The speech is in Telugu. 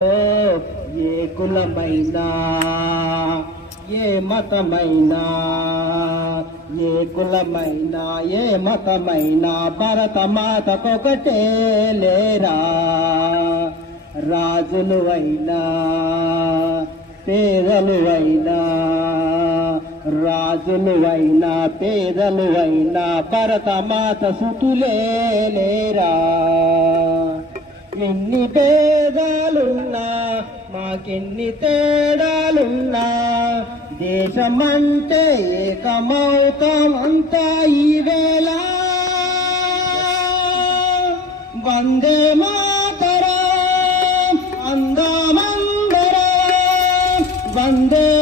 ఏ కులమైనా ఏ మతమైనా ఏ కులమైనా ఏ మతమైనా భరత మాతకొకటే లేరా. రాజులు అయినా పేదలు అయినా రాజులు అయినా పేదలు అయినా భరత మాత సుతులే లేరా. ఎన్ని భేదాలున్నా మాకెన్ని తేడాలున్నా దేశమంటే ఏకమౌతాం అంతా ఈవేళ. వందే మాతరం అందమందరం వందే